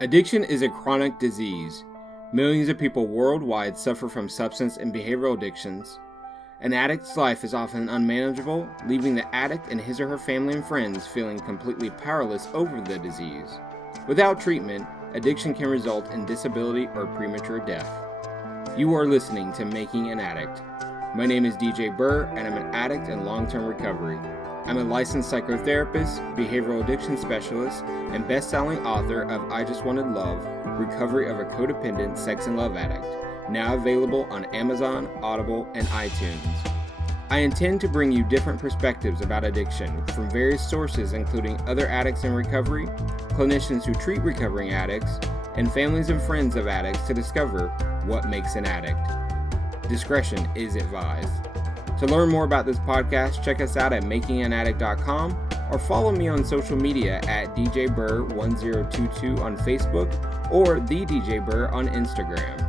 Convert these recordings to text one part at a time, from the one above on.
Addiction is a chronic disease. Millions of people worldwide suffer from substance and behavioral addictions. An addict's life is often unmanageable, leaving the addict and his or her family and friends feeling completely powerless over the disease. Without treatment, addiction can result in disability or premature death. You are listening to Making an Addict. My name is DJ Burr, and I'm an addict in long-term recovery. I'm a licensed psychotherapist, behavioral addiction specialist, and best-selling author of I Just Wanted Love, Recovery of a Codependent Sex and Love Addict, now available on Amazon, Audible, and iTunes. I intend to bring you different perspectives about addiction from various sources, including other addicts in recovery, clinicians who treat recovering addicts, and families and friends of addicts to discover what makes an addict. Discretion is advised. To learn more about this podcast, check us out at makinganaddict.com or follow me on social media at DJBurr1022 on Facebook or The DJ Burr on Instagram.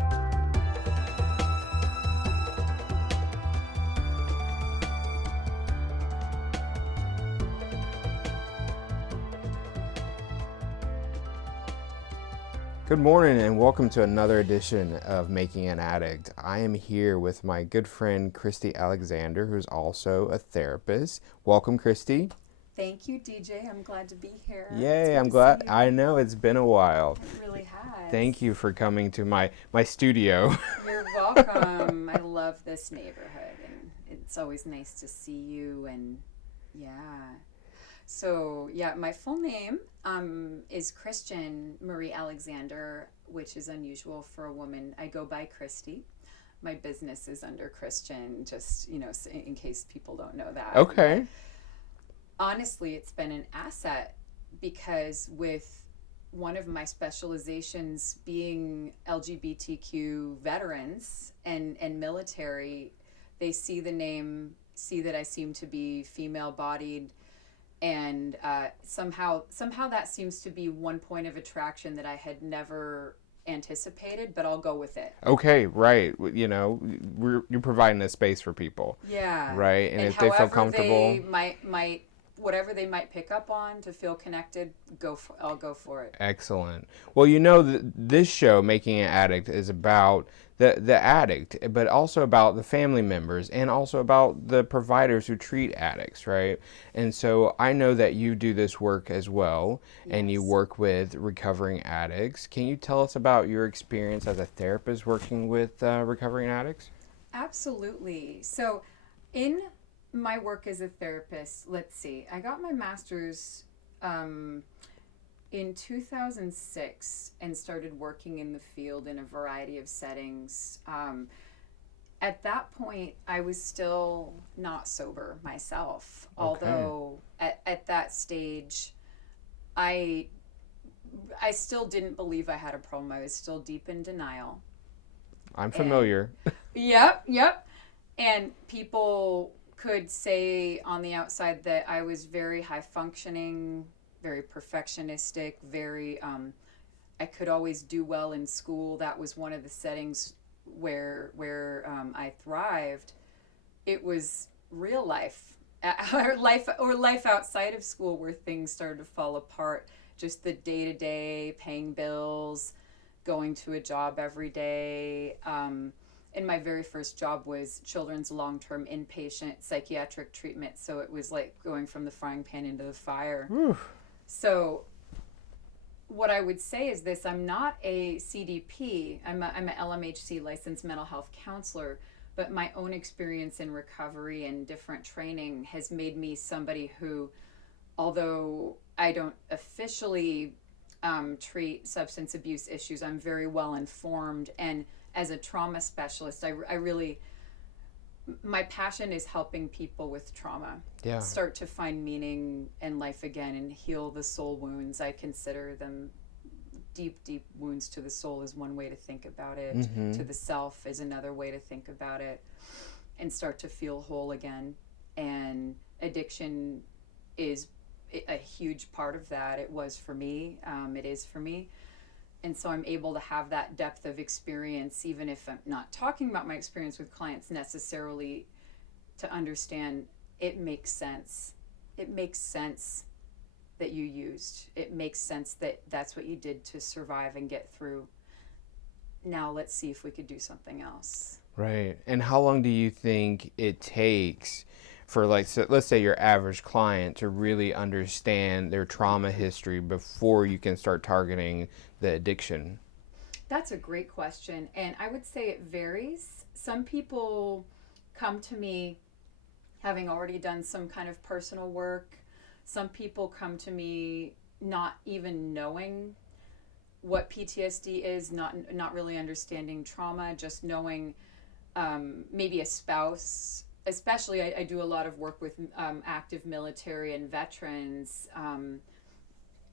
Good morning and welcome to another edition of Making an Addict. I am here with my good friend Christy Alexander, who's also a therapist. Welcome, Christy. Thank you, DJ. I'm glad to be here. Yay, I'm glad. I know it's been a while. It really has. Thank you for coming to my studio. You're welcome. I love this neighborhood, and it's always nice to see you. And my full name is Christian Marie Alexander, which is unusual for a woman. I go by Christy. My business is under Christian, just, in case people don't know that. Okay. Honestly, it's been an asset because with one of my specializations being LGBTQ veterans and military, they see the name, see that I seem to be female-bodied, and somehow that seems to be one point of attraction that I had never anticipated, but I'll go with it. Okay, right. You're providing a space for people. Yeah. Right, and if they feel comfortable, they might whatever they might pick up on to feel connected, I'll go for it. Excellent. Well, this show, Making an Addict, is about the addict, but also about the family members and also about the providers who treat addicts, right? And so I know that you do this work as well, and you work with recovering addicts. Can you tell us about your experience as a therapist working with recovering addicts? Absolutely. So in my work as a therapist, let's see, I got my master's in 2006 and started working in the field in a variety of settings. At that point, I was still not sober myself, although at that stage, I still didn't believe I had a problem. I was still deep in denial. I'm familiar. Yep. And people could say on the outside that I was very high functioning, very perfectionistic, very I could always do well in school. That was one of the settings where I thrived. It was real life or life outside of school where things started to fall apart. Just the day-to-day, paying bills, going to a job every day. And my very first job was children's long-term inpatient psychiatric treatment. So it was like going from the frying pan into the fire. Oof. So what I would say is this: I'm not a CDP. I'm an LMHC, licensed mental health counselor, but my own experience in recovery and different training has made me somebody who, although I don't officially treat substance abuse issues, I'm very well informed. And as a trauma specialist, I really, my passion is helping people with trauma start to find meaning in life again and heal the soul wounds. I consider them deep wounds to the soul is one way to think about it. Mm-hmm. To the self is another way to think about it, and start to feel whole again. And addiction is a huge part of that. It was for me. It is for me. And so I'm able to have that depth of experience, even if I'm not talking about my experience with clients necessarily, to understand it makes sense. It makes sense that you used. It makes sense that that's what you did to survive and get through. Now let's see if we could do something else. Right. And how long do you think it takes for, like, so let's say your average client to really understand their trauma history before you can start targeting the addiction? That's a great question. And I would say it varies. Some people come to me having already done some kind of personal work. Some people come to me not even knowing what PTSD is, not really understanding trauma, just knowing maybe a spouse. Especially, I do a lot of work with active military and veterans. And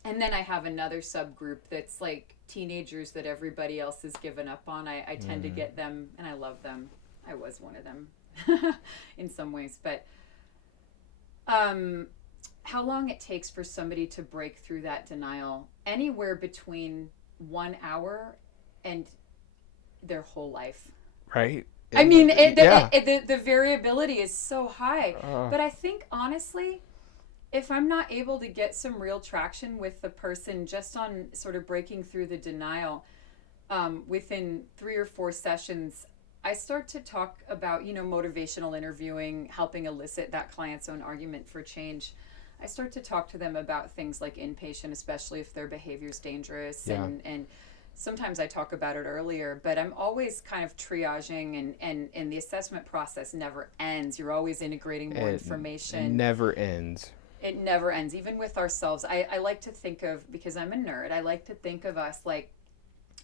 then I have another subgroup that's like teenagers that everybody else has given up on. I tend to get them, and I love them. I was one of them in some ways. But how long it takes for somebody to break through that denial, anywhere between 1 hour and their whole life. Right. I mean, the variability is so high. But I think, honestly, if I'm not able to get some real traction with the person just on sort of breaking through the denial, within 3 or 4 sessions, I start to talk about, motivational interviewing, helping elicit that client's own argument for change. I start to talk to them about things like inpatient, especially if their behavior is dangerous. Yeah. And sometimes I talk about it earlier, but I'm always kind of triaging, and the assessment process never ends. You're always integrating more information. It never ends. It never ends, even with ourselves. I like to think of, because I'm a nerd, I like to think of us like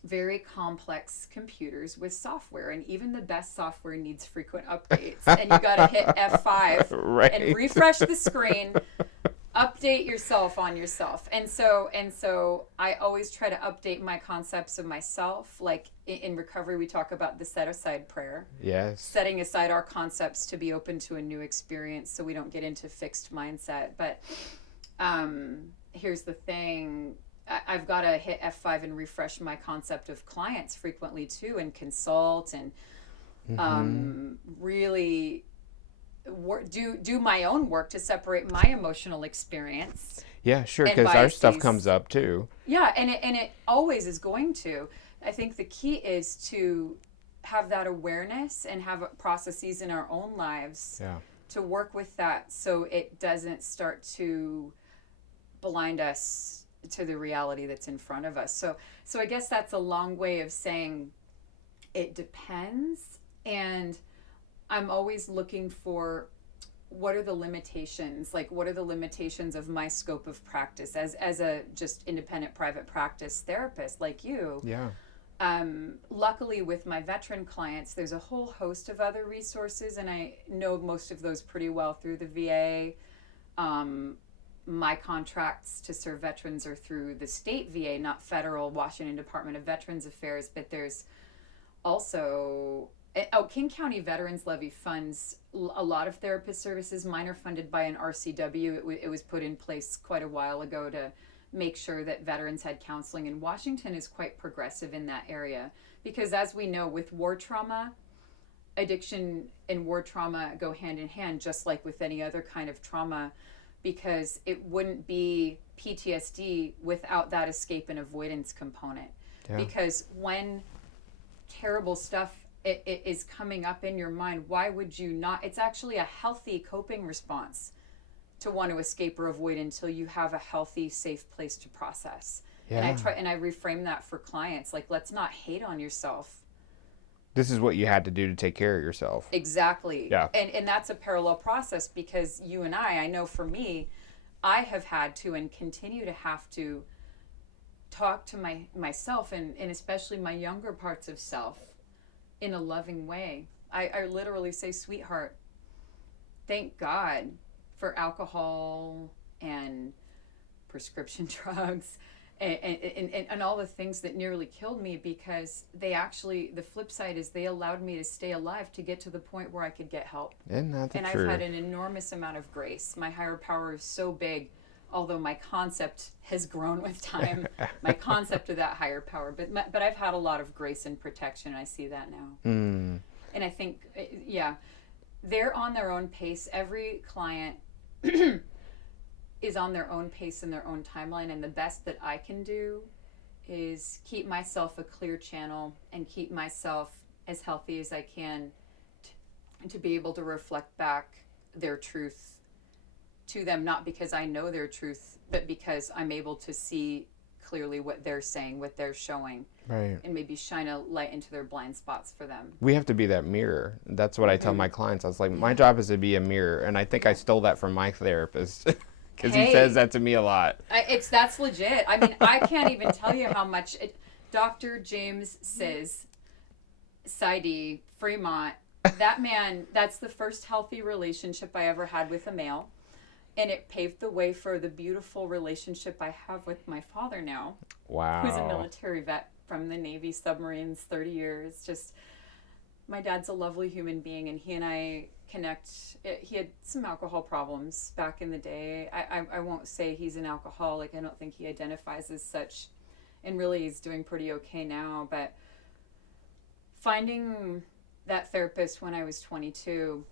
very complex computers with software, and even the best software needs frequent updates. And you got to hit F5 right. and refresh the screen, update yourself on yourself. And so I always try to update my concepts of myself. Like in recovery, we talk about the set aside prayer. Yes. Setting aside our concepts to be open to a new experience so we don't get into fixed mindset. But here's the thing. I've got to hit F5 and refresh my concept of clients frequently too, and consult and really do my own work to separate my emotional experience. Yeah, sure, because our stuff comes up too. Yeah, and it always is going to. I think the key is to have that awareness and have processes in our own lives to work with that, so it doesn't start to blind us to the reality that's in front of us. So I guess that's a long way of saying it depends, and I'm always looking for what are the limitations, like what are the limitations of my scope of practice as a just independent private practice therapist like you. Yeah. Luckily with my veteran clients, there's a whole host of other resources, and I know most of those pretty well through the VA. My contracts to serve veterans are through the state VA, not federal Washington Department of Veterans Affairs, but there's also King County Veterans Levy funds a lot of therapist services. Mine are funded by an RCW. It was put in place quite a while ago to make sure that veterans had counseling, and Washington is quite progressive in that area, because as we know, with war trauma, addiction and war trauma go hand in hand, just like with any other kind of trauma, because it wouldn't be PTSD without that escape and avoidance component. Yeah. Because when terrible stuff it is coming up in your mind, why would you not? It's actually a healthy coping response to want to escape or avoid until you have a healthy, safe place to process. Yeah. And I reframe that for clients, like, let's not hate on yourself. This is what you had to do to take care of yourself. Exactly. Yeah. And that's a parallel process, because you and I know for me, I have had to and continue to have to talk to myself and especially my younger parts of self in a loving way. I literally say, sweetheart, thank God for alcohol and prescription drugs and all the things that nearly killed me, because they actually, the flip side is they allowed me to stay alive to get to the point where I could get help. Isn't that the truth? And I've had an enormous amount of grace. My higher power is so big, although my concept has grown with time, my concept of that higher power. But I've had a lot of grace and protection. I see that now. Mm. And I think, they're on their own pace. Every client is on their own pace and their own timeline, and the best that I can do is keep myself a clear channel and keep myself as healthy as I can to be able to reflect back their truth to them, not because I know their truth, but because I'm able to see clearly what they're saying, what they're showing, Right. and maybe shine a light into their blind spots for them. We have to be that mirror. That's what I tell my clients. I was like, my job is to be a mirror, and I think I stole that from my therapist because he says that to me a lot. That's legit. I mean, I can't even tell you how much Dr. James says, Saidi Fremont, that man, that's the first healthy relationship I ever had with a male. And it paved the way for the beautiful relationship I have with my father now. Wow. Who's a military vet from the Navy submarines, 30 years. Just, my dad's a lovely human being, and he and I connect. He had some alcohol problems back in the day. I won't say he's an alcoholic. I don't think he identifies as such. And really, he's doing pretty okay now. But finding that therapist when I was 22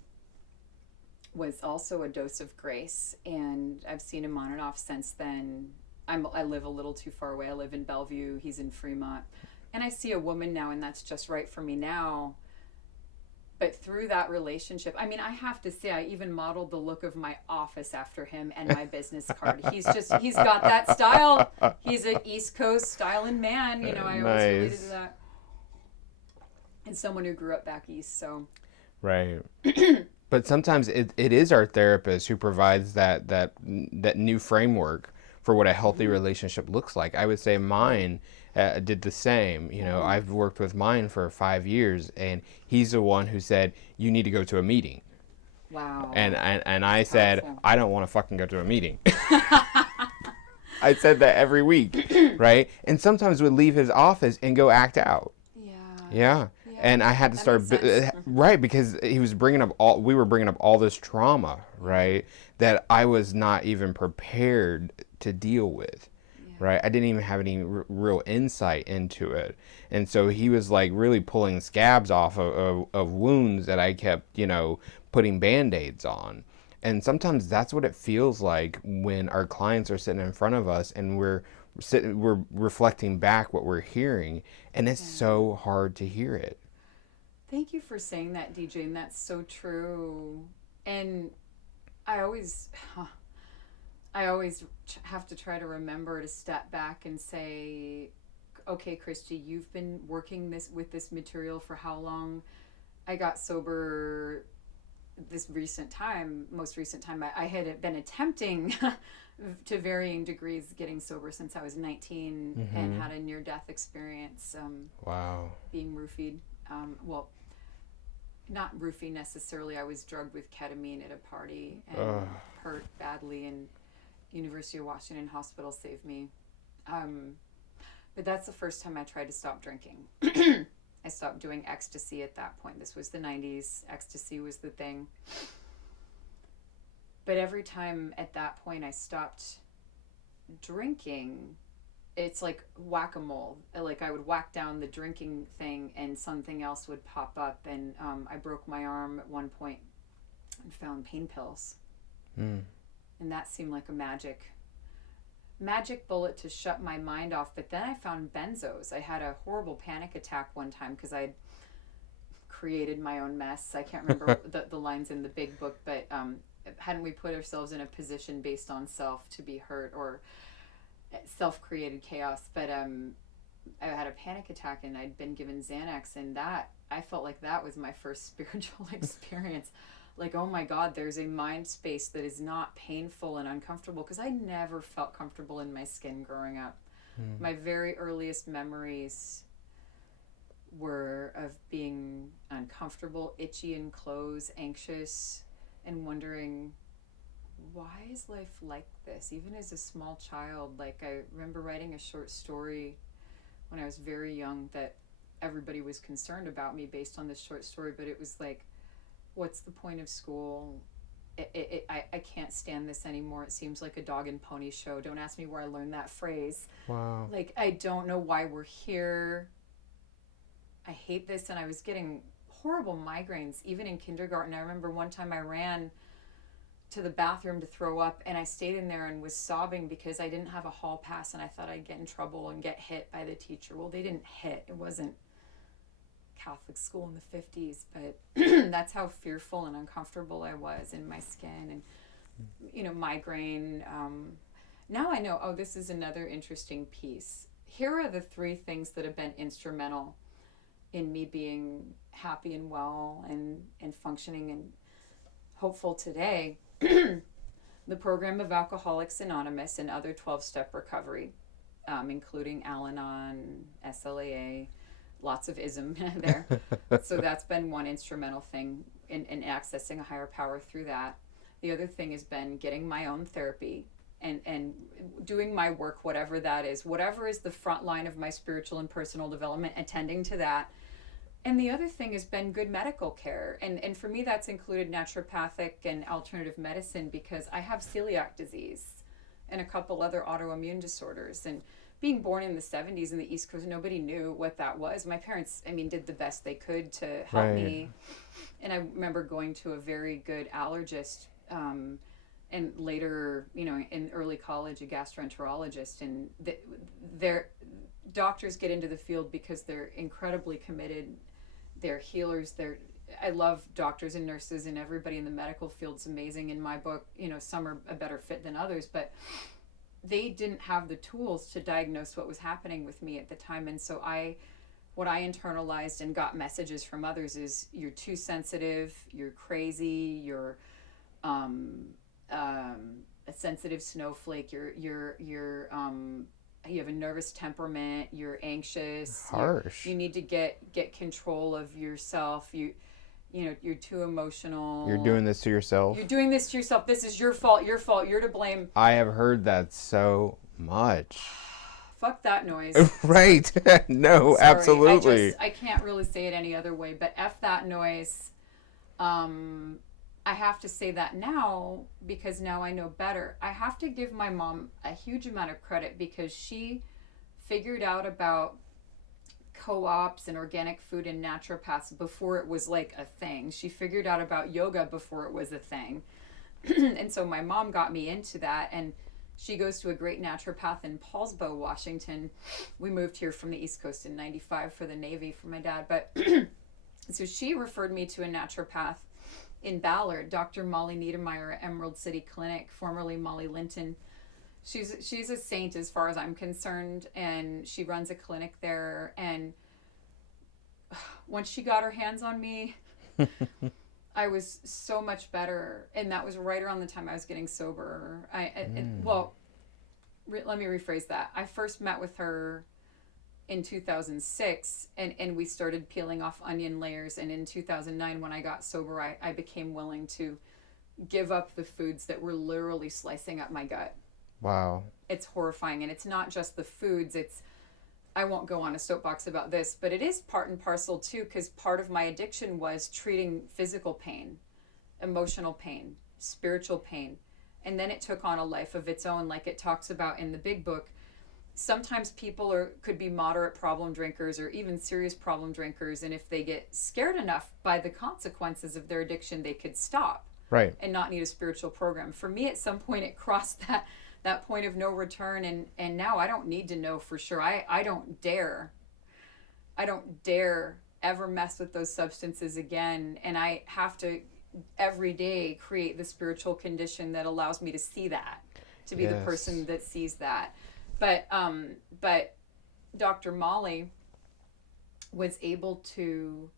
was also a dose of grace, and I've seen him on and off since then. I live a little too far away. I live in Bellevue. He's in Fremont. And I see a woman now, and that's just right for me now. But through that relationship, I mean, I have to say, I even modeled the look of my office after him and my business card. He's got that style. He's an East Coast styling man. You know, I always related to that. And someone who grew up back east, so. Right. But sometimes it is our therapist who provides that new framework for what a healthy relationship looks like. I would say mine did the same. You know, I've worked with mine for 5 years, and he's the one who said, you need to go to a meeting. Wow. And I said, I don't want to fucking go to a meeting. I said that every week, right? And sometimes would leave his office and go act out. Yeah. And I had to start, right, because he was we were bringing up all this trauma, right, that I was not even prepared to deal with, right? I didn't even have any real insight into it. And so he was like really pulling scabs off of wounds that I kept, you know, putting Band-Aids on. And sometimes that's what it feels like when our clients are sitting in front of us and we're reflecting back what we're hearing, and it's so hard to hear it. Thank you for saying that, DJ, and that's so true. And I always have to try to remember to step back and say, okay, Christy, you've been working with this material for how long? I got sober most recent time. I had been attempting to varying degrees getting sober since I was 19 and had a near-death experience. Wow. Being roofied. Well, not roofie necessarily. I was drugged with ketamine at a party and hurt badly, and University of Washington Hospital saved me. But that's the first time I tried to stop drinking. I stopped doing ecstasy at that point. This was the 90s. Ecstasy was the thing. But every time at that point I stopped drinking, it's like whack-a-mole. Like I would whack down the drinking thing and something else would pop up. And I broke my arm at one point and found pain pills. And that seemed like a magic bullet to shut my mind off. But then I found benzos. I had a horrible panic attack one time because I'd created my own mess. I can't remember the lines in the big book, but hadn't we put ourselves in a position based on self to be hurt or self-created chaos? But I had a panic attack and I'd been given Xanax, and that I felt like that was my first spiritual experience. Like, oh my God, there's a mind space that is not painful and uncomfortable, because I never felt comfortable in my skin growing up. My very earliest memories were of being uncomfortable, itchy in clothes, anxious, and wondering, why is life like this? Even as a small child, like I remember writing a short story when I was very young that everybody was concerned about me based on this short story, but it was like, what's the point of school? I can't stand this anymore. It seems like a dog and pony show. Don't ask me where I learned that phrase. Wow. Like, I don't know why we're here. I hate this. And I was getting horrible migraines, even in kindergarten. I remember one time I ran to the bathroom to throw up, and I stayed in there and was sobbing because I didn't have a hall pass and I thought I'd get in trouble and get hit by the teacher. Well, they didn't hit. It wasn't Catholic school in the 50s, but that's how fearful and uncomfortable I was in my skin and, migraine. Now I know, this is another interesting piece. Here are the 3 things that have been instrumental in me being happy and well and functioning and hopeful today. The program of Alcoholics Anonymous and other 12-step recovery, including Al-Anon, SLAA, lots of ism there. So that's been one instrumental thing in accessing a higher power through that. The other thing has been getting my own therapy and doing my work, whatever that is, whatever is the front line of my spiritual and personal development, attending to that. And the other thing has been good medical care. And for me, that's included naturopathic and alternative medicine because I have celiac disease and a couple other autoimmune disorders. And being born in the 70s in the East Coast, nobody knew what that was. My parents, did the best they could to help me. And I remember going to a very good allergist and later, in early college, a gastroenterologist. And their doctors get into the field because they're incredibly committed. They're healers. I love doctors and nurses, and everybody in the medical field's amazing. In my book, some are a better fit than others, but they didn't have the tools to diagnose what was happening with me at the time. And so what I internalized and got messages from others is, you're too sensitive, you're crazy, you're a sensitive snowflake, you have a nervous temperament, you're anxious, harsh. You need to get control of yourself. You're too emotional. You're doing this to yourself. This is your fault. You're to blame. I have heard that so much. Fuck that noise. Right. No, Sorry, absolutely. I can't really say it any other way, but F that noise. I have to say that now because now I know better. I have to give my mom a huge amount of credit because she figured out about co-ops and organic food and naturopaths before it was like a thing. She figured out about yoga before it was a thing. And so my mom got me into that, and she goes to a great naturopath in Paulsbo, Washington. We moved here from the East Coast in 95 for the Navy for my dad. But so she referred me to a naturopath in Ballard, Dr. Molly Niedermeyer at Emerald City Clinic, formerly Molly Linton. She's a saint as far as I'm concerned, and she runs a clinic there. And once she got her hands on me, I was so much better. And that was right around the time I was getting sober. Let me rephrase that. I first met with her in 2006, and we started peeling off onion layers. And in 2009, when I got sober, I became willing to give up the foods that were literally slicing up my gut. Wow. It's horrifying. And it's not just the foods. I won't go on a soapbox about this, but it is part and parcel too, because part of my addiction was treating physical pain, emotional pain, spiritual pain. And then it took on a life of its own, like it talks about in the big book. Sometimes people could be moderate problem drinkers or even serious problem drinkers, and if they get scared enough by the consequences of their addiction, they could stop. Right. And not need a spiritual program. For me, at some point, it crossed that point of no return, and now I don't need to know for sure. I don't dare ever mess with those substances again, and I have to every day create the spiritual condition that allows me to see that, to be the person that sees that. But Dr. Molly was able to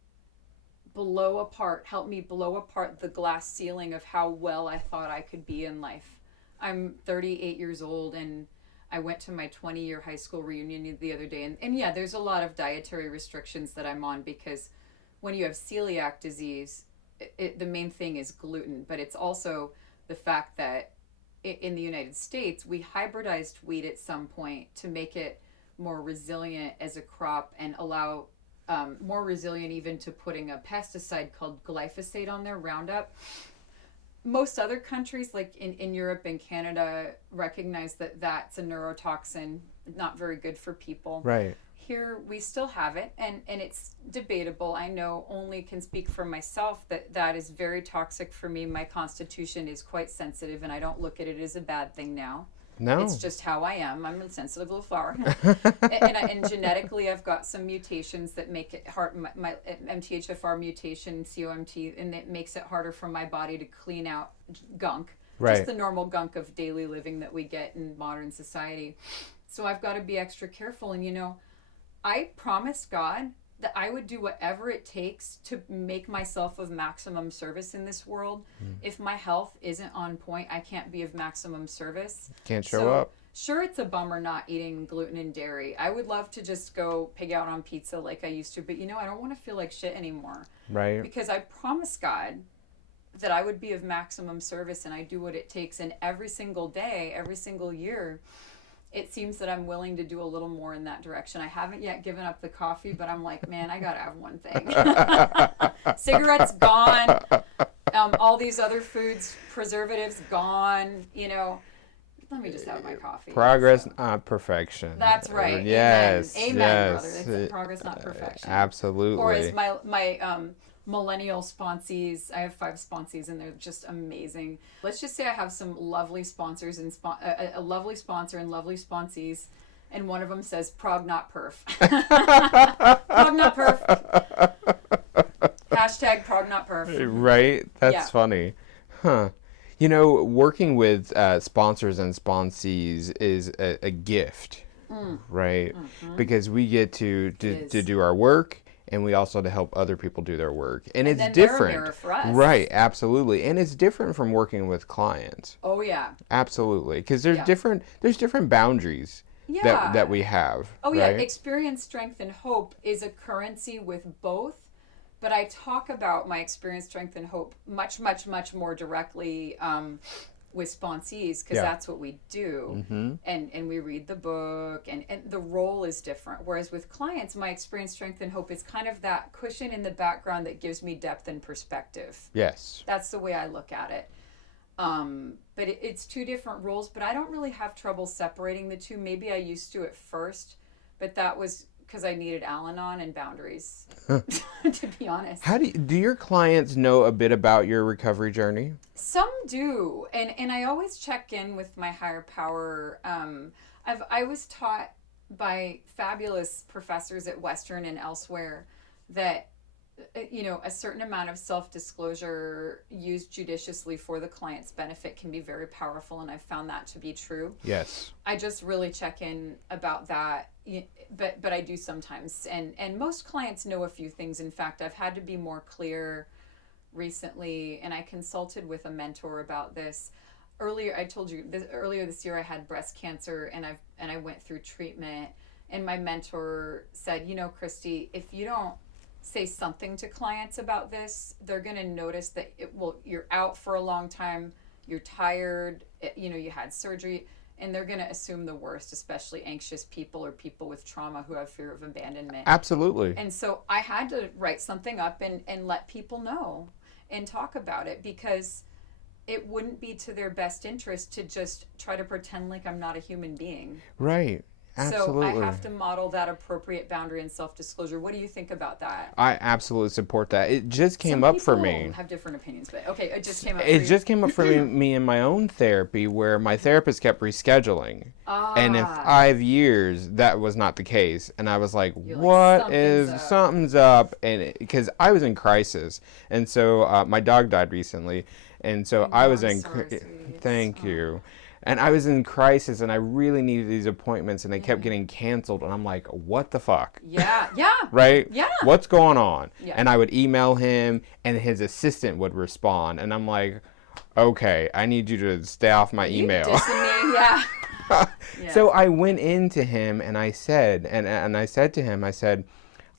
help me blow apart the glass ceiling of how well I thought I could be in life. I'm 38 years old, and I went to my 20-year high school reunion the other day. And yeah, there's a lot of dietary restrictions that I'm on, because when you have celiac disease, the main thing is gluten. But it's also the fact that in the United States, we hybridized wheat at some point to make it more resilient as a crop and allow more resilient even to putting a pesticide called glyphosate on there, Roundup. Most other countries, like in Europe and Canada, recognize that that's a neurotoxin, not very good for people. Right. here we still have it, and it's debatable. I know, only can speak for myself, that is very toxic for me. My constitution is quite sensitive, and I don't look at it as a bad thing now. No. It's just how I am. I'm a sensitive little flower. and genetically, I've got some mutations that make it hard. My MTHFR mutation, COMT, and it makes it harder for my body to clean out gunk. Right. Just the normal gunk of daily living that we get in modern society. So I've got to be extra careful. And, I promised God that I would do whatever it takes to make myself of maximum service in this world. If my health isn't on point, I can't be of maximum service. Can't show up. Sure, it's a bummer not eating gluten and dairy. I would love to just go pig out on pizza like I used to, but I don't want to feel like shit anymore. Right. Because I promised God that I would be of maximum service, and I do what it takes. And every single day, every single year, it seems that I'm willing to do a little more in that direction. I haven't yet given up the coffee, but I'm like, man, I gotta have one thing. Cigarettes gone. All these other foods, preservatives gone. Let me just have my coffee. Progress, not perfection. That's right. Yes. Amen, yes. brother. It's progress, not perfection. Absolutely. Or as my millennial sponsees, I have 5 sponsees, and they're just amazing. Let's just say I have some lovely sponsors and a lovely sponsor and lovely sponsees, and one of them says prog not perf. Prog not perf. Hashtag prog not perf. Right? That's funny. Huh. Working with sponsors and sponsees is a gift, right? Mm-hmm. Because we get to do our work, and we also to help other people do their work. And it's then different. They're a mirror for us. Right, absolutely. And it's different from working with clients. Oh yeah. Absolutely. Because there's different boundaries that we have. Oh right? yeah, experience, strength, and hope is a currency with both. But I talk about my experience, strength, and hope much, much, much more directly with sponsees, because that's what we do. Mm-hmm. And we read the book, and the role is different. Whereas with clients, my experience, strength, and hope is kind of that cushion in the background that gives me depth and perspective. Yes. That's the way I look at it. But it's 2 different roles, but I don't really have trouble separating the 2. Maybe I used to at first, but that was because I needed Al-Anon and boundaries, to be honest. How do your clients know a bit about your recovery journey? Some do, and I always check in with my higher power. I was taught by fabulous professors at Western and elsewhere that a certain amount of self-disclosure used judiciously for the client's benefit can be very powerful, and I've found that to be true. Yes. I just really check in about that, but I do sometimes, and most clients know a few things. In fact, I've had to be more clear recently, and I consulted with a mentor about this. Earlier, I told you earlier this year I had breast cancer, and I went through treatment, and my mentor said, Christy, if you don't say something to clients about this, they're going to notice that you're out for a long time, you're tired, you had surgery, and they're going to assume the worst, especially anxious people or people with trauma who have fear of abandonment. Absolutely. And so I had to write something up and let people know and talk about it, because it wouldn't be to their best interest to just try to pretend like I'm not a human being. Right. Absolutely. So I have to model that appropriate boundary and self-disclosure. What do you think about that? I absolutely support that. It just came up for me. Some people have different opinions, but okay, it just came up. It just came up for me in my own therapy, where my therapist kept rescheduling. And in 5 years, that was not the case. And I was like, something's up? And because I was in crisis. And so my dog died recently. And so I was in, thank you. And I was in crisis, and I really needed these appointments, and they kept getting canceled. And I'm like, what the fuck? Yeah. Right? Yeah. What's going on? Yeah. And I would email him, and his assistant would respond. And I'm like, okay, I need you to stay off my email. Yeah. So I went into him, and I said, and I said to him, I said,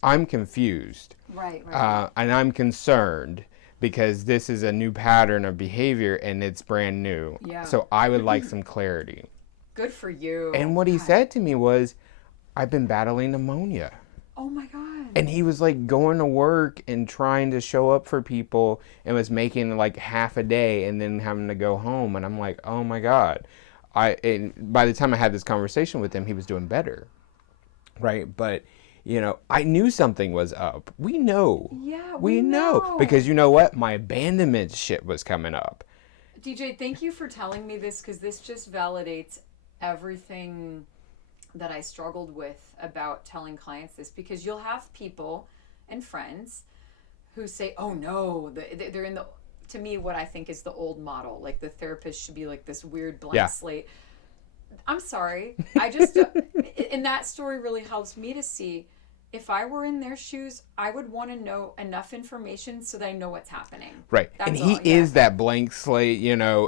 I'm confused. Right. And I'm concerned, because this is a new pattern of behavior, and it's brand new. Yeah. So I would like some clarity. Good for you. And what he said to me was, I've been battling pneumonia. Oh my God. And he was like going to work and trying to show up for people, and was making like half a day and then having to go home. And I'm like, oh my God. And by the time I had this conversation with him, he was doing better. right? But, I knew something was up. We know. Yeah, we know. Because you know what? My abandonment shit was coming up. DJ, thank you for telling me this, because this just validates everything that I struggled with about telling clients this, because you'll have people and friends who say, oh no, they're in to me, what I think is the old model. Like, the therapist should be like this weird blank slate. I'm sorry. I just, and that story really helps me to see, if I were in their shoes, I would want to know enough information so that I know what's happening. Right. And he is that blank slate,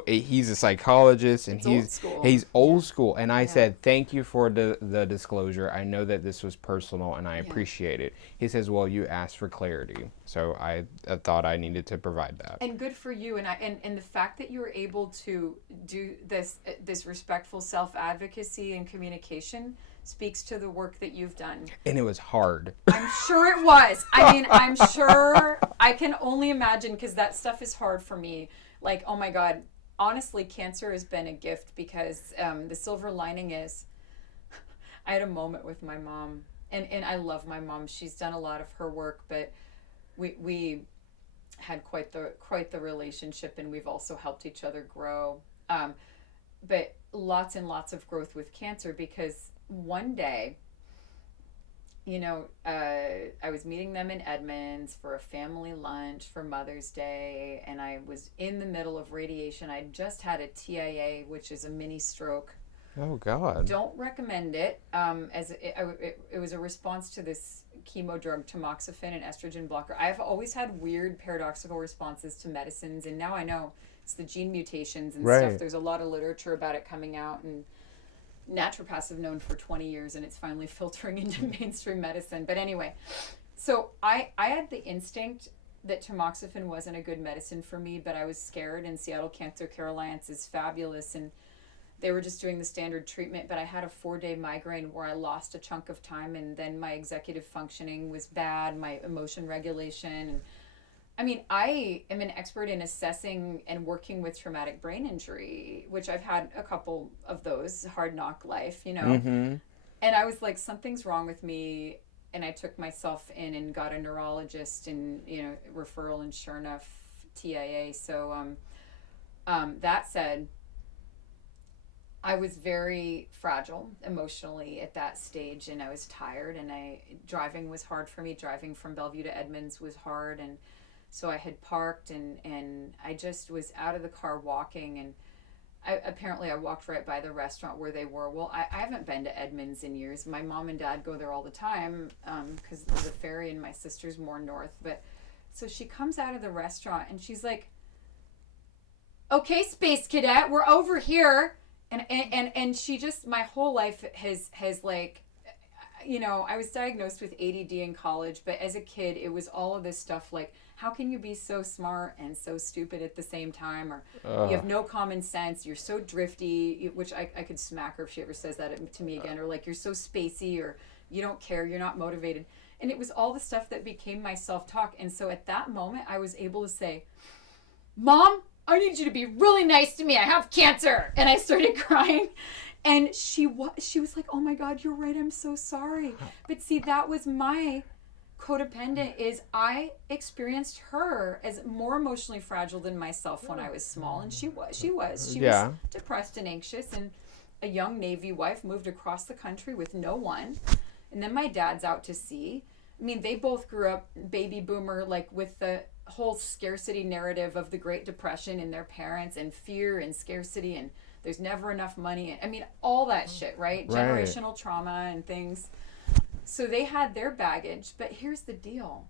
he's a psychologist, and he's old school. And I said, thank you for the disclosure. I know that this was personal and I appreciate it. He says, well, you asked for clarity. So I thought I needed to provide that. And good for you. And the fact that you were able to do this respectful self-advocacy and communication speaks to the work that you've done. And it was hard. I'm sure it was. I mean, I'm sure, I can only imagine, because that stuff is hard for me. Like, oh my God, honestly, cancer has been a gift, because the silver lining is I had a moment with my mom, and I love my mom. She's done a lot of her work, but we had quite the relationship, and we've also helped each other grow. But lots and lots of growth with cancer, because one day, I was meeting them in Edmonds for a family lunch for Mother's Day, and I was in the middle of radiation. I just had a TIA, which is a mini stroke. Oh God! Don't recommend it. It was a response to this chemo drug, tamoxifen, an estrogen blocker. I've always had weird paradoxical responses to medicines, and now I know it's the gene mutations and stuff. There's a lot of literature about it coming out, and naturopaths have known for 20 years, and it's finally filtering into mainstream medicine. But anyway, so I had the instinct that tamoxifen wasn't a good medicine for me, but I was scared, and Seattle Cancer Care Alliance is fabulous, and they were just doing the standard treatment. But I had a 4-day migraine where I lost a chunk of time, and then my executive functioning was bad, my emotion regulation. And I mean, I am an expert in assessing and working with traumatic brain injury, which I've had a couple of those, hard knock life, Mm-hmm. And I was like, something's wrong with me. And I took myself in and got a neurologist and, referral, and sure enough, TIA. So that said, I was very fragile emotionally at that stage, and I was tired, and driving was hard for me. Driving from Bellevue to Edmonds was hard, and so I had parked, and I just was out of the car walking, and I walked right by the restaurant where they were. Well, I haven't been to Edmonds in years. My mom and dad go there all the time because there's a ferry, and my sister's more north. But so she comes out of the restaurant, and she's like, "Okay, Space Cadet, we're over here." And she just, my whole life has like, I was diagnosed with ADD in college, but as a kid, it was all of this stuff like, how can you be so smart and so stupid at the same time? Or you have no common sense, you're so drifty, which I could smack her if she ever says that to me again, or like, you're so spacey, or you don't care, you're not motivated. And it was all the stuff that became my self-talk. And so at that moment, I was able to say, Mom, I need you to be really nice to me. I have cancer. And I started crying. And she was like, oh my God, you're right. I'm so sorry. But see, that was my codependent, is I experienced her as more emotionally fragile than myself when I was small. And she was depressed and anxious, and a young Navy wife, moved across the country with no one. And then my dad's out to sea. I mean, they both grew up baby boomer, like with the whole scarcity narrative of the Great Depression in their parents, and fear and scarcity, and there's never enough money. I mean, all that shit, right? Generational trauma and things. So they had their baggage, but here's the deal.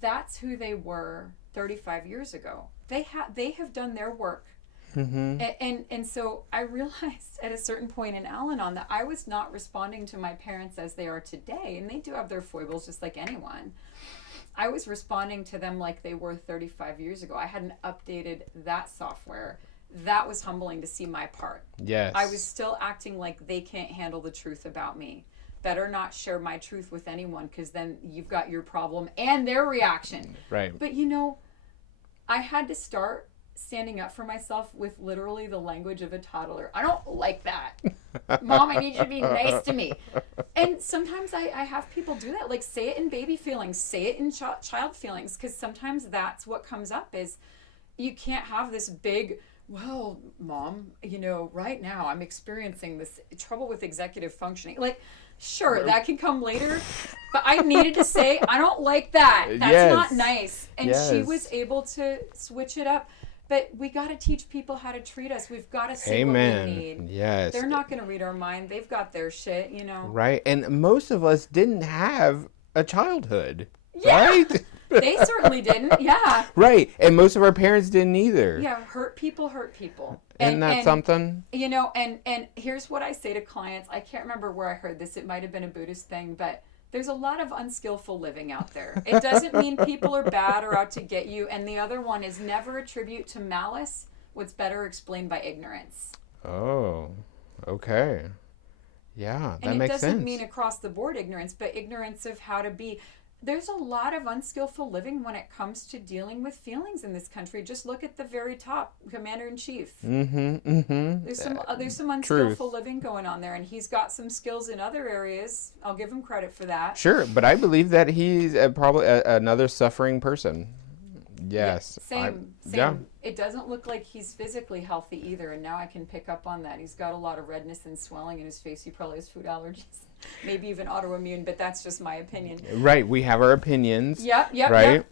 That's who they were 35 years ago. They have done their work. Mm-hmm. And so I realized at a certain point in Al-Anon that I was not responding to my parents as they are today, and they do have their foibles just like anyone. I was responding to them like they were 35 years ago. I hadn't updated that software. That was humbling to see my part. Yes. I was still acting like they can't handle the truth about me. Better not share my truth with anyone, because then you've got your problem and their reaction. Right. But I had to start standing up for myself with literally the language of a toddler. I don't like that. Mom, I need you to be nice to me. And sometimes I have people do that. Like, say it in baby feelings, say it in child feelings, because sometimes that's what comes up is you can't have this big, well, Mom, you know, right now I'm experiencing this trouble with executive functioning. Like, sure, that can come later, but I needed to say, I don't like that. That's not nice. And she was able to switch it up. But we got to teach people how to treat us. We've got to say what we need. Yes. They're not going to read our mind. They've got their shit, you know. Right. And most of us didn't have a childhood. Yeah. Right? They certainly didn't. Yeah. Right. And most of our parents didn't either. Yeah. Hurt people hurt people. Isn't that something? You know, and here's what I say to clients. I can't remember where I heard this. It might have been a Buddhist thing, but there's a lot of unskillful living out there. It doesn't mean people are bad or out to get you. And the other one is never attribute to malice what's better explained by ignorance. Oh, okay. Yeah, that makes sense. And it doesn't mean across the board ignorance, but ignorance of how to be. There's a lot of unskillful living when it comes to dealing with feelings in this country. Just look at the very top, Commander-in-Chief. There's some unskillful living going on there, and he's got some skills in other areas. I'll give him credit for that. Sure, but I believe that he's probably another suffering person. Yes. Yeah, same. Yeah. It doesn't look like he's physically healthy either, and now I can pick up on that. He's got a lot of redness and swelling in his face. He probably has food allergies. Maybe even autoimmune, but that's just my opinion. Right, we have our opinions. Yep.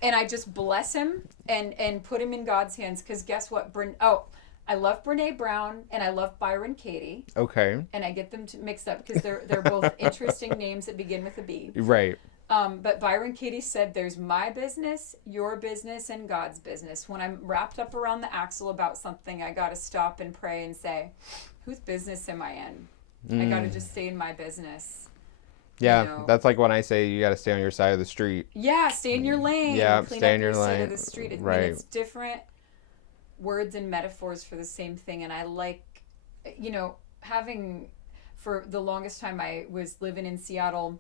And I just bless him and put him in God's hands, because guess what? I love Brene Brown and I love Byron Katie. Okay. And I get them mixed up because they're both interesting names that begin with a B. Right. But Byron Katie said there's my business, your business, and God's business. When I'm wrapped up around the axle about something, I got to stop and pray and say, whose business am I in? I got to just stay in my business. Yeah, you know? That's like when I say you got to stay on your side of the street. Yeah, stay in your lane. Yeah, Clean stay up in your lane. Side of the street. Right. And it's different words and metaphors for the same thing. And I like, you know, having, for the longest time I was living in Seattle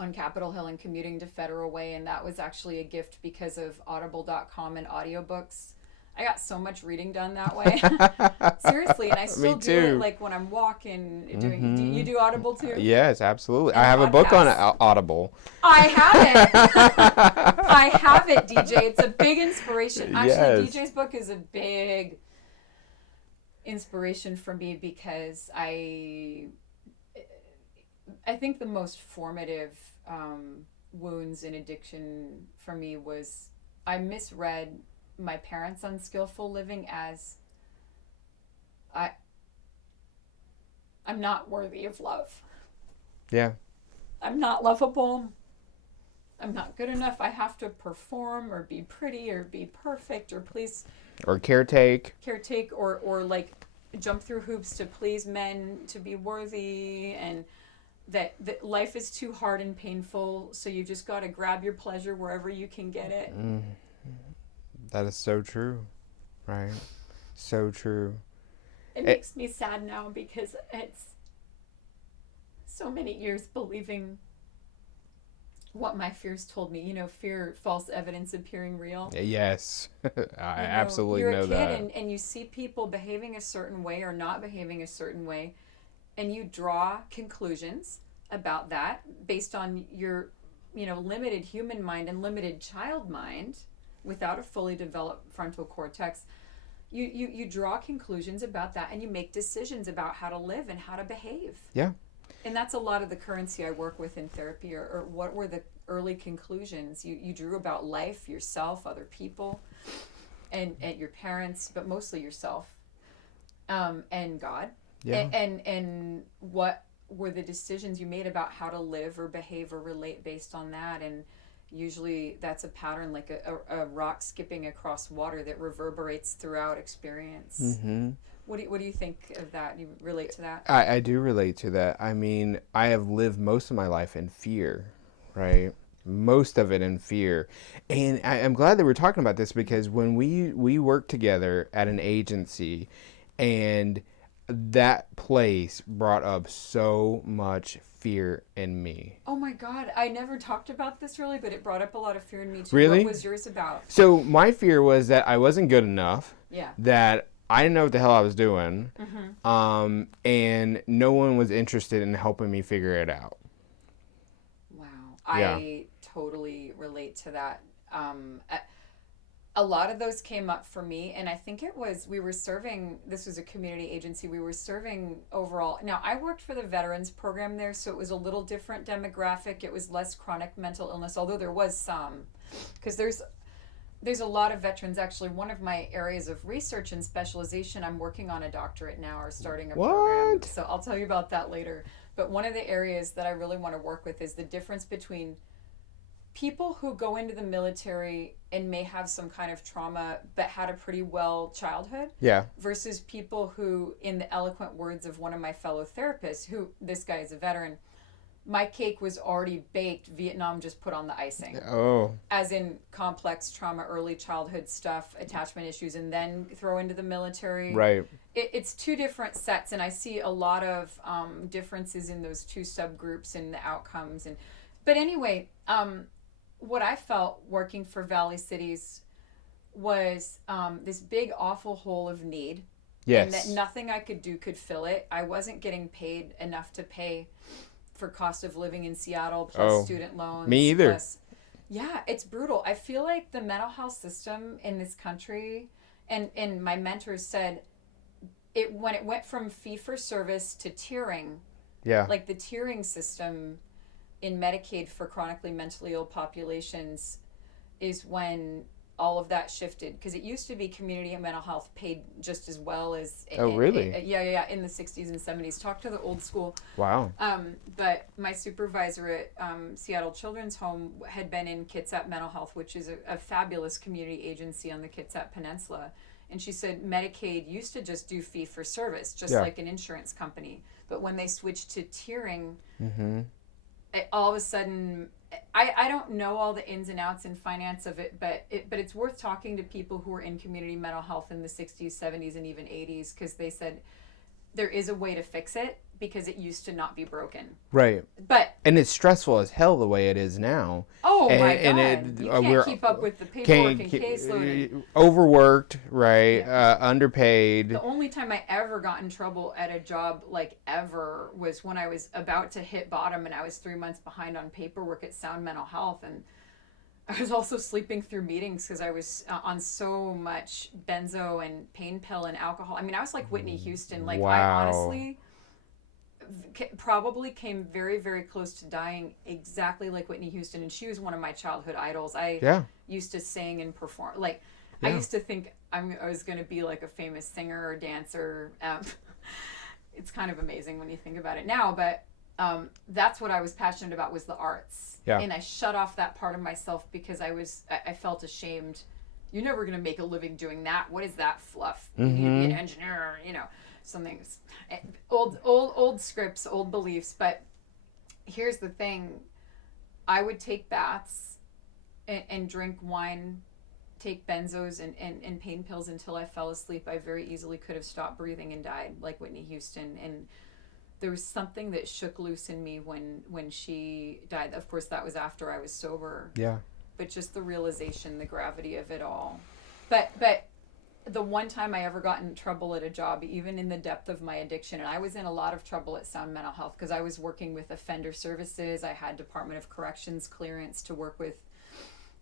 on Capitol Hill and commuting to Federal Way. And that was actually a gift because of audible.com and audiobooks. I got so much reading done that way. Seriously, and I still do it like when I'm walking. Do you do Audible too? Yes, absolutely. And I have podcasts. a book on Audible. I have it. I have it, DJ. It's a big inspiration. Actually, DJ's book is a big inspiration for me because I think the most formative wounds in addiction for me was I misread my parents' unskillful living as I'm not worthy of love. Yeah. I'm not lovable. I'm not good enough. I have to perform or be pretty or be perfect or please. Or caretake. Or like jump through hoops to please men to be worthy, and that life is too hard and painful, so you just got to grab your pleasure wherever you can get it. That is so true, right? So true. It makes me sad now because it's so many years believing what my fears told me. You know, fear, false evidence appearing real. Yes, I absolutely know that. You're a kid and you see people behaving a certain way or not behaving a certain way, and you draw conclusions about that based on your, you know, limited human mind and limited child mind. Without a fully developed frontal cortex, you draw conclusions about that and you make decisions about how to live and how to behave. Yeah. And that's a lot of the currency I work with in therapy, or what were the early conclusions you drew about life, yourself, other people, and your parents, but mostly yourself, and God. Yeah. And what were the decisions you made about how to live or behave or relate based on that. And usually that's a pattern, like a rock skipping across water that reverberates throughout experience. Mm-hmm. What do you think of that? You relate to that? I do relate to that. I mean, I have lived most of my life in fear, right? Most of it in fear. And I'm glad that we're talking about this, because when we worked together at an agency, and that place brought up so much fear in me. Oh my God, I never talked about this really, but it brought up a lot of fear in me too. Really? What was yours about? So my fear was that I wasn't good enough. Yeah. That I didn't know what the hell I was doing. And no one was interested in helping me figure it out. Wow. Yeah. I totally relate to that. A lot of those came up for me, and I think it was, we were serving, this was a community agency, we were serving overall. Now, I worked for the veterans program there, so it was a little different demographic. It was less chronic mental illness, although there was some, because there's a lot of veterans. Actually, one of my areas of research and specialization, I'm working on a doctorate now or starting a program, so I'll tell you about that later. But one of the areas that I really want to work with is the difference between people who go into the military and may have some kind of trauma but had a pretty well childhood, versus people who, in the eloquent words of one of my fellow therapists, who, this guy is a veteran, my cake was already baked, Vietnam just put on the icing. Oh. As in complex trauma, early childhood stuff, attachment issues, and then throw into the military. Right. It's two different sets, and I see a lot of differences in those two subgroups and the outcomes. But anyway, what I felt working for Valley Cities was this big, awful hole of need. Yes. And that nothing I could do could fill it. I wasn't getting paid enough to pay for cost of living in Seattle, plus student loans. Me either. Plus, yeah, it's brutal. I feel like the mental health system in this country, and my mentors said, when it went from fee-for-service to tiering, like the tiering system in Medicaid for chronically mentally ill populations is when all of that shifted, because it used to be community and mental health paid just as well as really? In the 60s and 70s. Talk to the old school. Wow. But my supervisor at Seattle Children's Home had been in Kitsap Mental Health, which is a fabulous community agency on the Kitsap Peninsula, and she said Medicaid used to just do fee for service, just like an insurance company, but when they switched to tiering, all of a sudden, I don't know all the ins and outs and finance of it, but it's worth talking to people who were in community mental health in the 60s, 70s, and even 80s, because they said there is a way to fix it, because it used to not be broken. Right. And it's stressful as hell the way it is now. Oh my God. You can't keep up with the paperwork and caseload. Overworked, right? Underpaid. The only time I ever got in trouble at a job, like ever, was when I was about to hit bottom and I was 3 months behind on paperwork at Sound Mental Health. And I was also sleeping through meetings because I was on so much benzo and pain pill and alcohol. I mean, I was like Whitney Houston. Like, I honestly probably came very, very close to dying exactly like Whitney Houston, and she was one of my childhood idols. I used to sing and perform. Like, I used to think I was going to be like a famous singer or dancer. It's kind of amazing when you think about it now, but that's what I was passionate about, was the arts. And I shut off that part of myself because I felt ashamed. You're never going to make a living doing that. What is that fluff? You need to be an engineer, something. Old scripts, old beliefs. But here's the thing. I would take baths and drink wine, take benzos and pain pills until I fell asleep. I very easily could have stopped breathing and died like Whitney Houston. And there was something that shook loose in me when she died. Of course, that was after I was sober. Yeah. But just the realization, the gravity of it all. But the one time I ever got in trouble at a job, even in the depth of my addiction, and I was in a lot of trouble at Sound Mental Health because I was working with offender services. I had Department of Corrections clearance to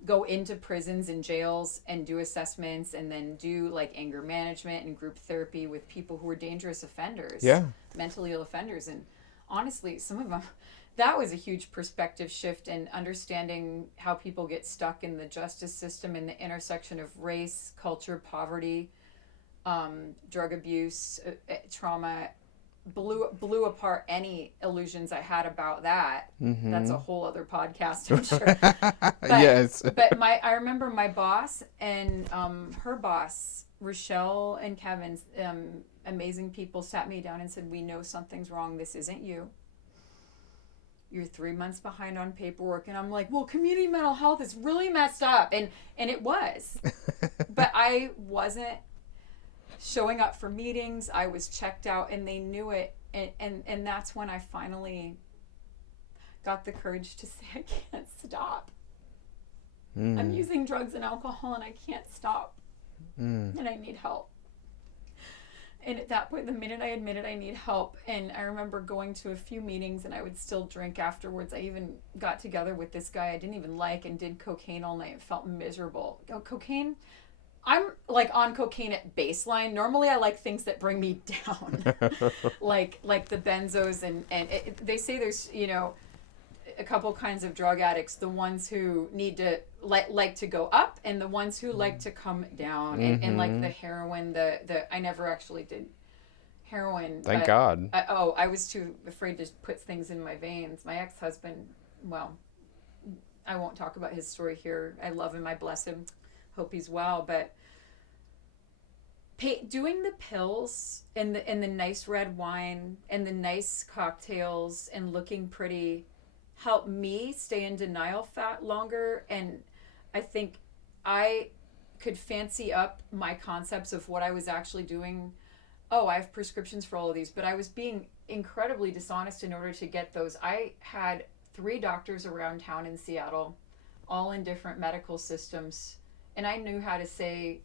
go into prisons and jails and do assessments, and then do like anger management and group therapy with people who were dangerous offenders, mentally ill offenders. And honestly, some of them, that was a huge perspective shift in understanding how people get stuck in the justice system and the intersection of race, culture, poverty, drug abuse, trauma. Blew apart any illusions I had about that. That's a whole other podcast, I'm sure. Yes. But I remember my boss and her boss, Rochelle and Kevin, amazing people, sat me down and said, "We know something's wrong. This isn't you. You're 3 months behind on paperwork." And I'm like, well, community mental health is really messed up. And it was. But I wasn't showing up for meetings. I was checked out, and they knew it. And that's when I finally got the courage to say, I can't stop. I'm using drugs and alcohol, and I can't stop. And I need help. And at that point, the minute I admitted I need help, and I remember going to a few meetings, and I would still drink afterwards. I even got together with this guy I didn't even like and did cocaine all night and felt miserable. Cocaine, I'm like on cocaine at baseline. Normally I like things that bring me down, like the benzos, and they say there's, you know, a couple kinds of drug addicts, the ones who need to like to go up, and the ones who like to come down. And like the heroin, the I never actually did heroin. Thank God. I was too afraid to put things in my veins. My ex-husband, well, I won't talk about his story here. I love him, I bless him, hope he's well, but doing the pills and the nice red wine and the nice cocktails and looking pretty helped me stay in denial longer. And I think I could fancy up my concepts of what I was actually doing. Oh, I have prescriptions for all of these, but I was being incredibly dishonest in order to get those. I had 3 doctors around town in Seattle, all in different medical systems, and I knew how to say,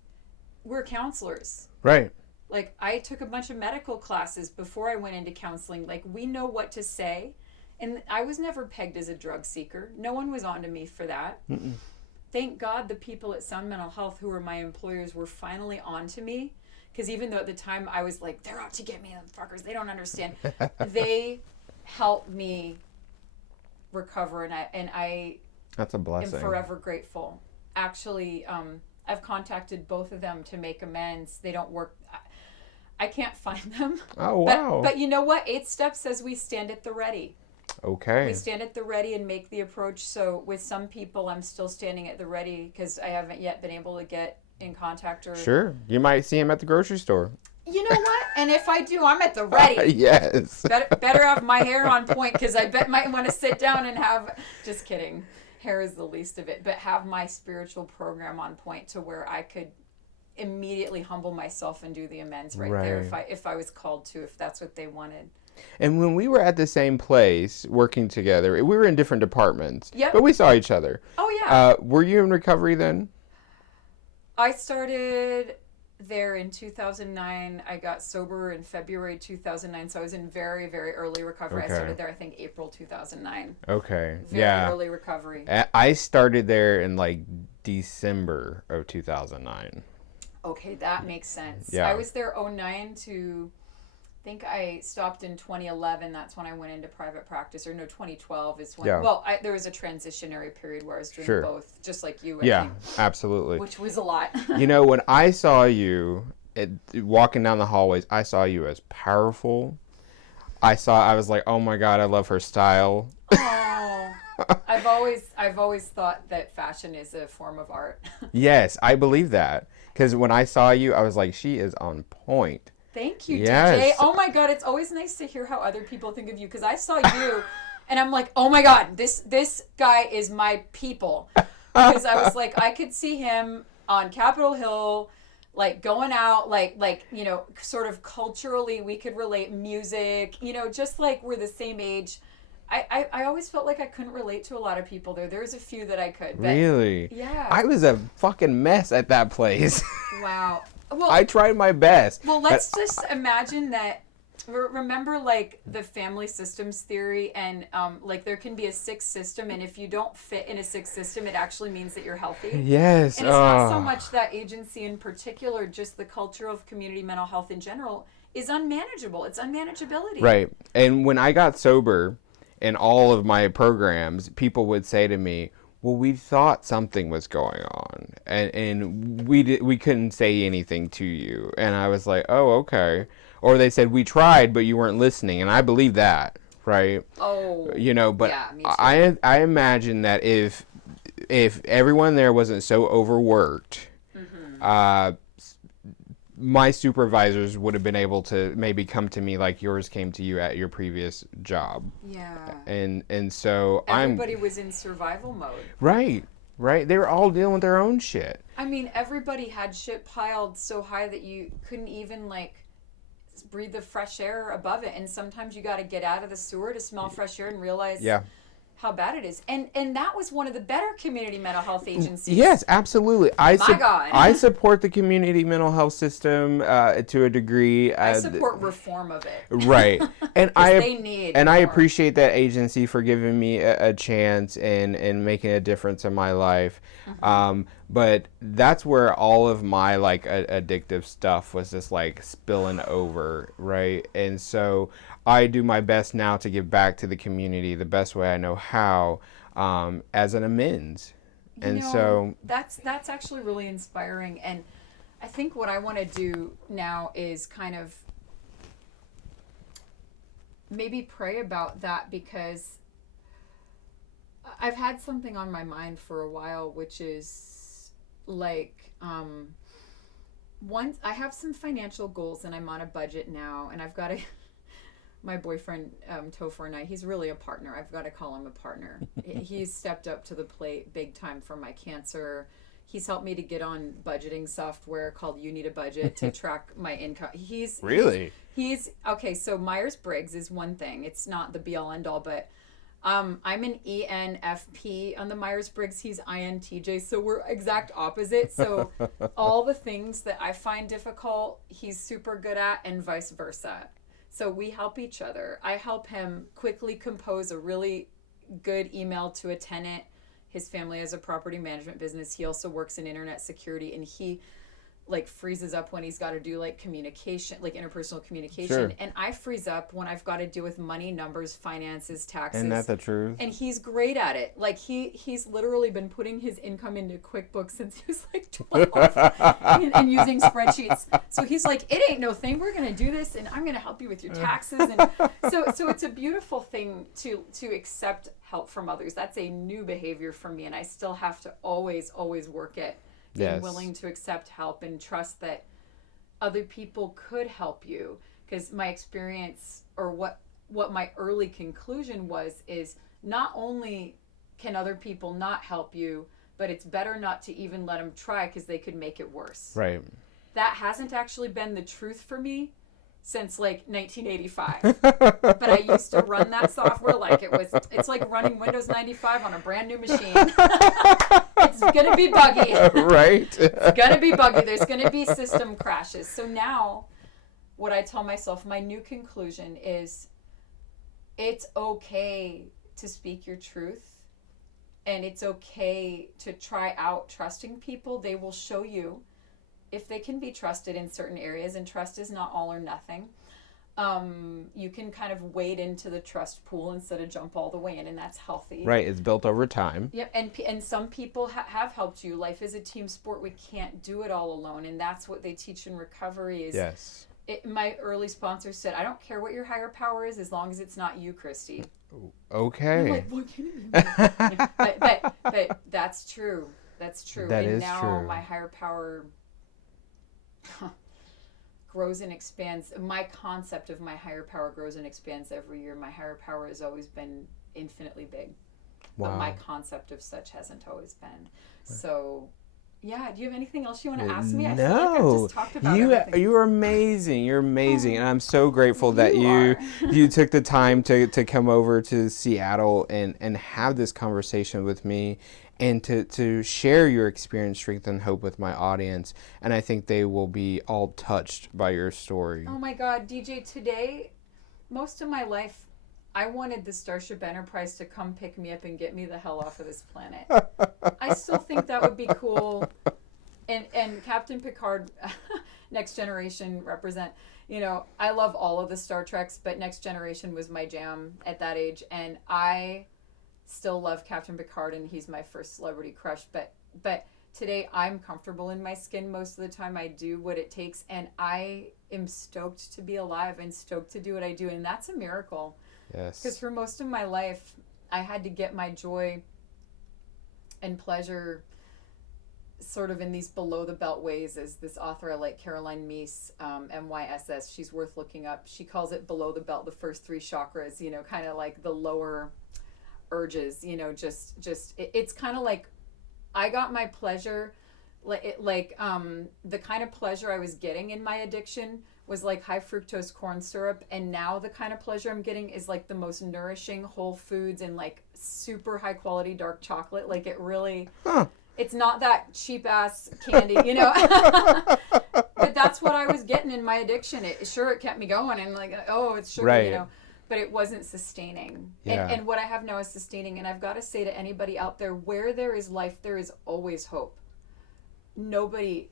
we're counselors. Right. Like, I took a bunch of medical classes before I went into counseling. Like, we know what to say. And I was never pegged as a drug seeker. No one was onto me for that. Thank God the people at Sound Mental Health, who were my employers, were finally onto me. Because even though at the time I was like, they're out to get me, them fuckers, they don't understand. They helped me recover, and I That's a blessing. am forever grateful. Actually, I've contacted both of them to make amends. They don't work. I can't find them. Oh, wow. But you know what? 8 Steps says we stand at the ready. Okay. We stand at the ready and make the approach. So with some people, I'm still standing at the ready because I haven't yet been able to get in contact. Or Sure. You might see him at the grocery store. You know what? And if I do, I'm at the ready. Yes. Better have my hair on point, because I might want to sit down and have... Just kidding. Hair is the least of it. But have my spiritual program on point to where I could immediately humble myself and do the amends right there if I was called to, if that's what they wanted. And when we were at the same place working together, we were in different departments. Yep. But we saw each other. Oh, yeah. Were you in recovery then? I started there in 2009. I got sober in February 2009, so I was in very, very early recovery. Okay. I started there, I think, April 2009. Okay. Very early recovery. I started there in like December of 2009. Okay, that makes sense. Yeah. I was there 2009 to... I think I stopped in 2011. That's when I went into private practice. Or no, 2012 is when... Yeah. Well, there was a transitionary period where I was doing both, just like you. I think, absolutely. which was a lot. You know, when I saw you walking down the hallways, I saw you as powerful. I was like, oh my God, I love her style. Oh, I've always thought that fashion is a form of art. Yes, I believe that. Because when I saw you, I was like, she is on point. Thank you, Yes. DJ. Oh my God, it's always nice to hear how other people think of you, because I saw you and I'm like, oh my God, this guy is my people. Because I was like, I could see him on Capitol Hill, like going out, like, you know, sort of culturally we could relate, music, you know, just like we're the same age. I always felt like I couldn't relate to a lot of people there. There's a few that I could. But Really? yeah. I was a fucking mess at that place. Wow. Well, I tried my best. Well, let's just imagine that. Remember, like, the family systems theory, and like there can be a 6 system, and if you don't fit in a 6 system, it actually means that you're healthy. Yes. And it's not so much that agency in particular, just the culture of community mental health in general is unmanageable. It's unmanageability. Right. And when I got sober in all of my programs, people would say to me, well, we thought something was going on, and we couldn't say anything to you. And I was like, oh, okay. Or they said, we tried, but you weren't listening. And I believe that, right? Oh. You know, but yeah, me too. I imagine that if everyone there wasn't so overworked, my supervisors would have been able to maybe come to me like yours came to you at your previous job. Yeah. And so Everybody was in survival mode. Right. right? They were all dealing with their own shit. I mean, everybody had shit piled so high that you couldn't even like breathe the fresh air above it. And sometimes you got to get out of the sewer to smell fresh air and realize how bad it is. And that was one of the better community mental health agencies. Yes, absolutely. God. I support the community mental health system to a degree. I support reform of it. Right. And they need I more. appreciate that agency for giving me a chance and making a difference in my life. But that's where all of my like addictive stuff was just like spilling over, right? And so I do my best now to give back to the community the best way I know how, as an amends. So that's actually really inspiring. And I think what I want to do now is kind of maybe pray about that, because I've had something on my mind for a while, which is like, once I have some financial goals and I'm on a budget now, and I've got to, my boyfriend, Topher, and I, he's really a partner. I've got to call him a partner. He's stepped up to the plate big time for my cancer. He's helped me to get on budgeting software called You Need a Budget to track my income. He's okay. So Myers-Briggs is one thing. It's not the be all end all, but I'm an ENFP on the Myers-Briggs. He's INTJ, so we're exact opposite. So all the things that I find difficult, he's super good at, and vice versa. So we help each other. I help him quickly compose a really good email to a tenant. His family has a property management business. He also works in internet security, and he like freezes up when he's got to do like communication, like interpersonal communication. Sure. And I freeze up when I've got to deal with money, numbers, finances, taxes. Isn't that the truth? And he's great at it. Like he's literally been putting his income into QuickBooks since he was like 12 and using spreadsheets. So he's like, it ain't no thing. We're going to do this, and I'm going to help you with your taxes. And so it's a beautiful thing to accept help from others. That's a new behavior for me, and I still have to always work at being willing to accept help and trust that other people could help you. Because my experience, or what my early conclusion was, is not only can other people not help you, but it's better not to even let them try, because they could make it worse. Right. That hasn't actually been the truth for me since like 1985. But I used to run that software like it's like running Windows 95 on a brand new machine. It's going to be buggy. Right. It's going to be buggy. There's going to be system crashes. So now what I tell myself, my new conclusion is, it's okay to speak your truth, and it's okay to try out trusting people. They will show you if they can be trusted in certain areas, and trust is not all or nothing. You can kind of wade into the trust pool instead of jump all the way in, and that's healthy. Right, it's built over time. Yep, and some people have helped you. Life is a team sport. We can't do it all alone, and that's what they teach in recovery. Is my early sponsor said, I don't care what your higher power is, as long as it's not you, Christy. Okay. I'm like, what can it be? but that's true. That's true. That and is now true. My higher power grows and expands. My concept of my higher power grows and expands every year. My higher power has always been infinitely big. Wow. But my concept of such hasn't always been. So, yeah, do you have anything else you want to ask me? I feel like I've just talked about everything. You're amazing. You're amazing. And I'm so grateful that you took the time to come over to Seattle and have this conversation with me, and to share your experience, strength, and hope with my audience. And I think they will be all touched by your story. Oh my God, DJ, today, most of my life, I wanted the Starship Enterprise to come pick me up and get me the hell off of this planet. I still think that would be cool. And Captain Picard, Next Generation represent, I love all of the Star Treks, but Next Generation was my jam at that age. And I still love Captain Picard, and he's my first celebrity crush. But today I'm comfortable in my skin most of the time. I do what it takes, and I am stoked to be alive and stoked to do what I do, and that's a miracle. Yes. Because for most of my life, I had to get my joy and pleasure sort of in these below the belt ways. As this author I like, Caroline Meese, MYSS, she's worth looking up. She calls it below the belt, the first three chakras, kind of like the lower urges, it's kind of like I got my pleasure, the kind of pleasure I was getting in my addiction was like high fructose corn syrup, and now the kind of pleasure I'm getting is like the most nourishing whole foods and like super high quality dark chocolate. Like it really, it's not that cheap ass candy, you know. But that's what I was getting in my addiction. It kept me going, and like, oh, it's sugar, right. you know. But it wasn't sustaining. Yeah. And what I have now is sustaining. And I've got to say to anybody out there, where there is life, there is always hope. Nobody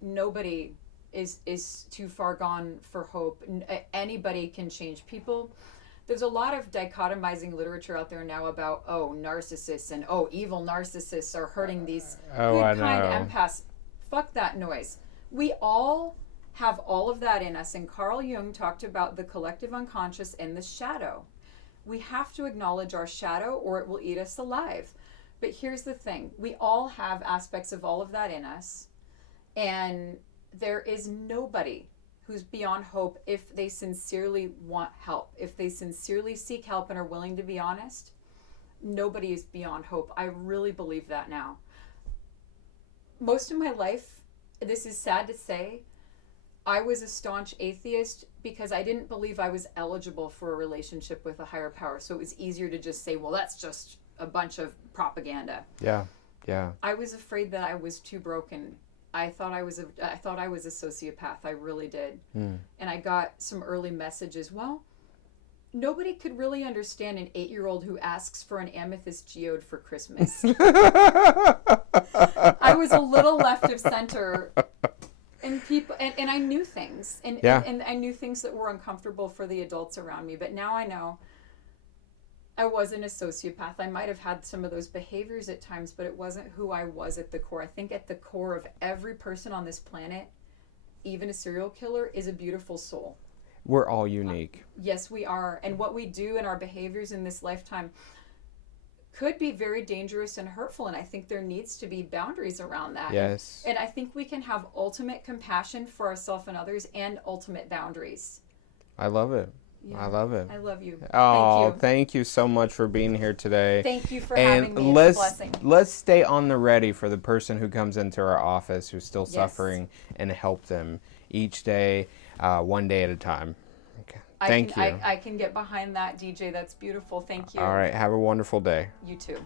is too far gone for hope. Anybody can change people. There's a lot of dichotomizing literature out there now about, narcissists and, evil narcissists are hurting these good, kind empaths. Fuck that noise. We all have all of that in us. And Carl Jung talked about the collective unconscious and the shadow. We have to acknowledge our shadow or it will eat us alive. But here's the thing. We all have aspects of all of that in us. And there is nobody who's beyond hope if they sincerely want help. If they sincerely seek help and are willing to be honest, nobody is beyond hope. I really believe that now. Most of my life, this is sad to say, I was a staunch atheist because I didn't believe I was eligible for a relationship with a higher power. So it was easier to just say, well, that's just a bunch of propaganda. Yeah. I was afraid that I was too broken. I thought I was a sociopath. I really did. And I got some early messages. Well, nobody could really understand an 8-year-old who asks for an amethyst geode for Christmas. I was a little left of center. And people, and I knew things, and I knew things that were uncomfortable for the adults around me. But now I know I wasn't a sociopath. I might have had some of those behaviors at times, but it wasn't who I was at the core. I think at the core of every person on this planet, even a serial killer, is a beautiful soul. We're all unique. Yes, we are. And what we do in our behaviors in this lifetime could be very dangerous and hurtful, and I think there needs to be boundaries around that. Yes. And I think we can have ultimate compassion for ourselves and others and ultimate boundaries. I love it. Yeah. I love it. I love you. Oh, thank you so much for being here today. Thank you for having me. It's a blessing. Let's stay on the ready for the person who comes into our office who's still suffering and help them each day, one day at a time. Okay. Thank you. I can get behind that, DJ. That's beautiful. Thank you. All right. Have a wonderful day. You too.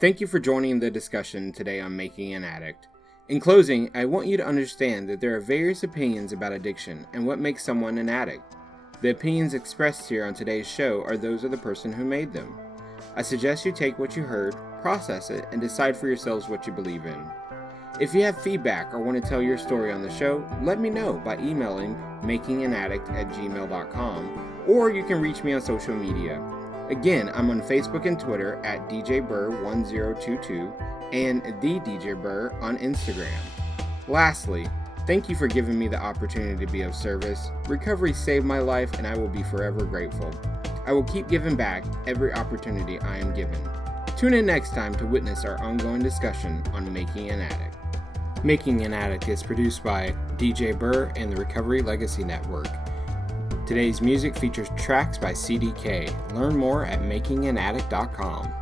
Thank you for joining the discussion today on Making an Addict. In closing, I want you to understand that there are various opinions about addiction and what makes someone an addict. The opinions expressed here on today's show are those of the person who made them. I suggest you take what you heard, process it, and decide for yourselves what you believe in. If you have feedback or want to tell your story on the show, let me know by emailing makinganaddict@gmail.com, or you can reach me on social media. Again, I'm on Facebook and Twitter at DJBurr1022 and The DJ Burr on Instagram. Lastly, thank you for giving me the opportunity to be of service. Recovery saved my life, and I will be forever grateful. I will keep giving back every opportunity I am given. Tune in next time to witness our ongoing discussion on Making an Addict. Making an Addict is produced by DJ Burr and the Recovery Legacy Network. Today's music features tracks by CDK. Learn more at makinganaddict.com.